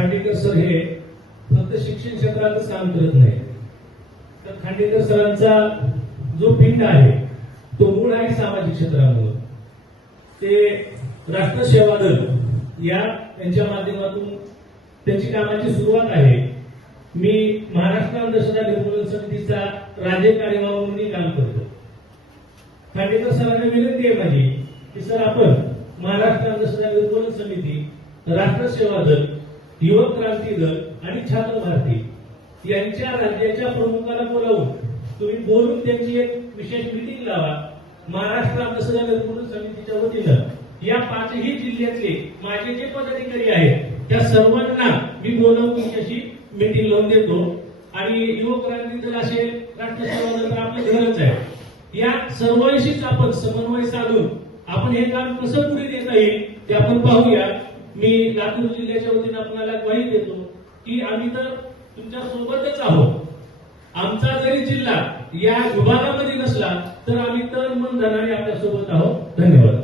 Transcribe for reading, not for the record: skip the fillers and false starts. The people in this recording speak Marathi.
खांडेकर सर हे फक्त शिक्षण क्षेत्रातच काम करत नाही, तर खांडेकर सरांचा जो पिंड आहे तो मूळ आहे सामाजिक क्षेत्रामध्ये. ते राष्ट्रसेवा दल यांच्या माध्यमातून त्यांची कामाची सुरुवात आहे. मी महाराष्ट्र अंधश्रद्धा निर्मूलन समितीचा राज्य कार्यवाह म्हणून काम करतो. खांडेकर सरांना विनंती आहे माझी की सर आपण महाराष्ट्र अंधश्रद्धा निर्मूलन समिती, राष्ट्रसेवा दल, युवक क्रांती दल आणि छात्र भारती यांच्या राज्याच्या प्रमुखाला बोलावून तुम्ही बोलून त्यांची एक विशेष मीटिंग लावा. महाराष्ट्र अंधश्रद्धा निर्मूलन समितीच्या वतीनं या 5ही जिल्ह्यातले माझे जे पदाधिकारी आहेत त्या सर्वांना मी बोलावून तुमच्याशी मीटिंग लावून देतो. आणि युवक क्रांती दल असेल, राष्ट्रसेवा दल तर आपलं घरच आहे. या सर्वांशीच आपण समन्वय साधून आपण हे काम कसं पुढे देता येईल ते आपण पाहूया. मी लातूर जिल्ह्याच्या वतीनं आपल्याला ग्वाही देतो की आम्ही तर तुमच्या सोबतच आहोत. आमचा जरी जिल्हा या विभागामध्ये नसला तर आम्ही तन मन धनाने आपल्या सोबत आहोत. धन्यवाद.